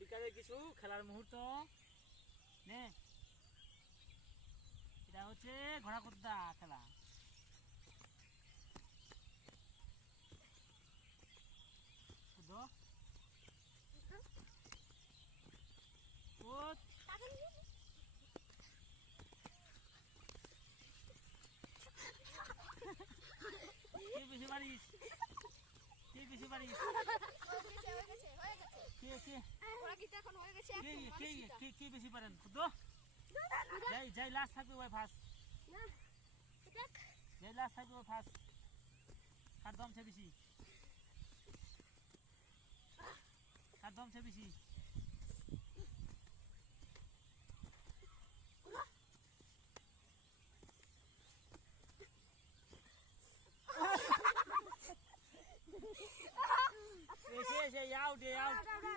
বিকালে কিছু খেলার মুহূর্ত নে এটা হচ্ছে ঘোড়া কুদ্দা খেলা কুদ্দো কুদ কে বেশি পারিস কে বেশি পারিস কে কে কে কে বেশি পারেন কুদ্দো যাই যাই লাস্ট থাকবে ওই ফার্স্ট যাই লাস্ট থাকবে ওই ফার্স্ট কার দম সে বেশি কার দম সে বেশি